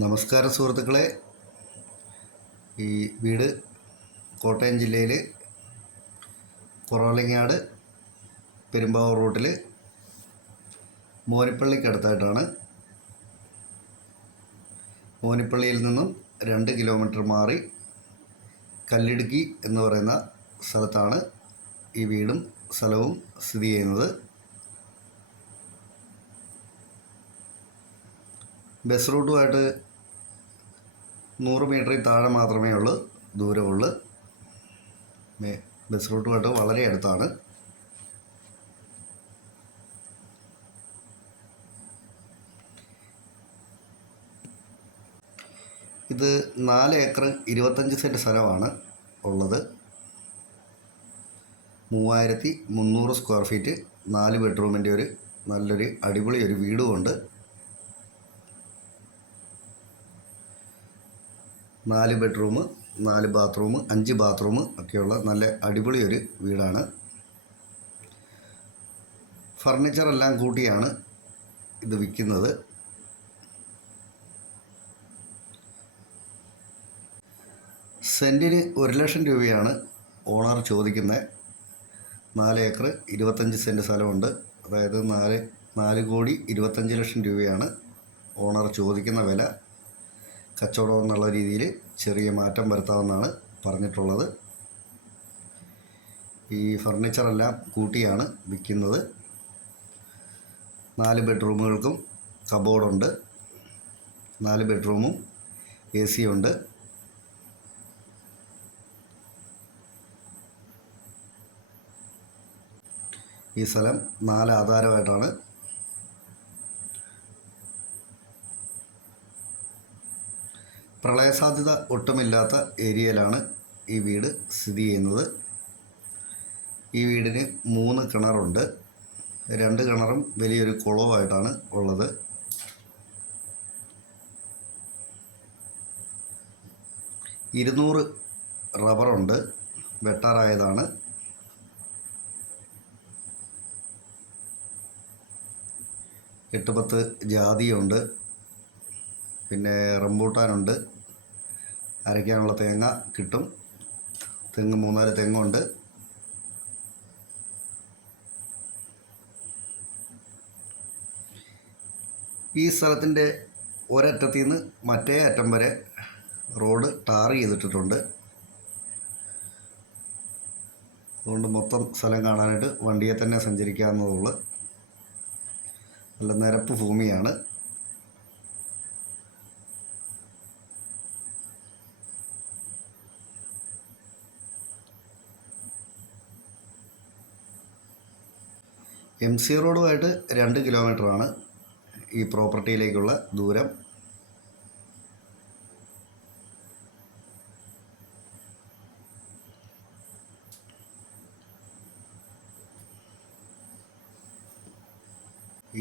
നമസ്കാരം സുഹൃത്തുക്കളെ. ഈ വീട് കോട്ടയം ജില്ലയിൽ കുറവലങ്ങാട് പെരുമ്പാവൂർ റൂട്ടിൽ മോനിപ്പള്ളിക്കടുത്തായിട്ടാണ്. മോനിപ്പള്ളിയിൽ നിന്നും 2 കിലോമീറ്റർ മാറി കല്ലിടുക്കി എന്ന് പറയുന്ന സ്ഥലത്താണ് ഈ വീടും സ്ഥലവും സ്ഥിതി ചെയ്യുന്നത്. ബസ് റൂട്ടുമായിട്ട് 100 മീറ്ററിൽ താഴെ മാത്രമേ ദൂരമുള്ളൂ. ബസ് റൂട്ടുമായിട്ട് വളരെ അടുത്താണ്. ഇത് 4 ഏക്കർ 25 സെൻറ്റ് സ്ഥലമാണ് ഉള്ളത്. 3300 സ്ക്വയർ ഫീറ്റ് 4 ബെഡ്റൂമിൻ്റെ നല്ലൊരു അടിപൊളി വീടുമുണ്ട്. 4 ബെഡ്റൂം, 4 ബാത്റൂം, 5 ബാത്റൂം ഒക്കെയുള്ള നല്ല അടിപൊളി വീടാണ്. ഫർണിച്ചറെല്ലാം കൂട്ടിയാണ് ഇത് വിൽക്കുന്നത്. സെൻറ്റിന് 1 ലക്ഷം രൂപയാണ് ഓണർ ചോദിക്കുന്നത്. 4 ഏക്കർ 25 സെൻറ്റ് സ്ഥലമുണ്ട്. അതായത് 4 കോടി 25 ലക്ഷം രൂപയാണ് ഓണർ ചോദിക്കുന്ന വില. കച്ചവടം എന്നുള്ള രീതിയിൽ ചെറിയ മാറ്റം വരുത്താമെന്നാണ് പറഞ്ഞിട്ടുള്ളത്. ഈ ഫർണിച്ചറെല്ലാം കൂട്ടിയാണ് വിൽക്കുന്നത്. 4 ബെഡ്റൂമുകൾക്കും കബോർഡുണ്ട്. 4 ബെഡ്റൂമും AC ഉണ്ട്. ഈ സ്ഥലം 4 ആധാരമായിട്ടാണ്. പ്രളയസാധ്യത ഒട്ടുമില്ലാത്ത ഏരിയയിലാണ് ഈ വീട് സ്ഥിതി ചെയ്യുന്നത്. ഈ വീടിന് 3 കിണറുണ്ട്. 2 കിണറും വലിയൊരു കുളവുമായിട്ടാണ് ഉള്ളത്. റബ്ബറുണ്ട്, വെട്ടാറായതാണ്. എട്ട് 10 ജാതിയുണ്ട്. പിന്നെ റംബൂട്ടാനുണ്ട്. അരയ്ക്കാനുള്ള തേങ്ങ കിട്ടും. തെങ്ങ് 3-4 തെങ്ങുണ്ട്. ഈ സ്ഥലത്തിൻ്റെ ഒരറ്റത്തു നിന്ന് മറ്റേ അറ്റം വരെ റോഡ് ടാർ ചെയ്തിട്ടിട്ടുണ്ട്. അതുകൊണ്ട് മൊത്തം സ്ഥലം കാണാനായിട്ട് വണ്ടിയെ തന്നെ സഞ്ചരിക്കാവുന്നതുള്ളൂ. നല്ല നിരപ്പ് ഭൂമിയാണ്. MC റോഡുമായിട്ട് 2 കിലോമീറ്ററാണ് ഈ പ്രോപ്പർട്ടിയിലേക്കുള്ള ദൂരം.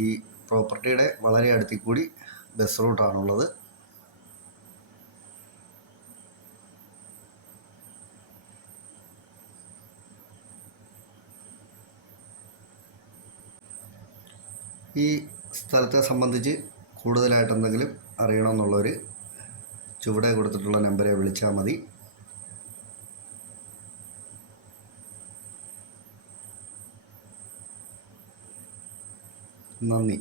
ഈ പ്രോപ്പർട്ടിയുടെ വളരെ അടുത്തിൽ കൂടി ബസ് റൂട്ടാണുള്ളത്. ഈ സ്ഥലത്തെ സംബന്ധിച്ച് കൂടുതലായിട്ട് എന്തെങ്കിലും അറിയണമെന്നുള്ളവർ ചുവടെ കൊടുത്തിട്ടുള്ള നമ്പറെ വിളിച്ചാൽ മതി. നന്ദി.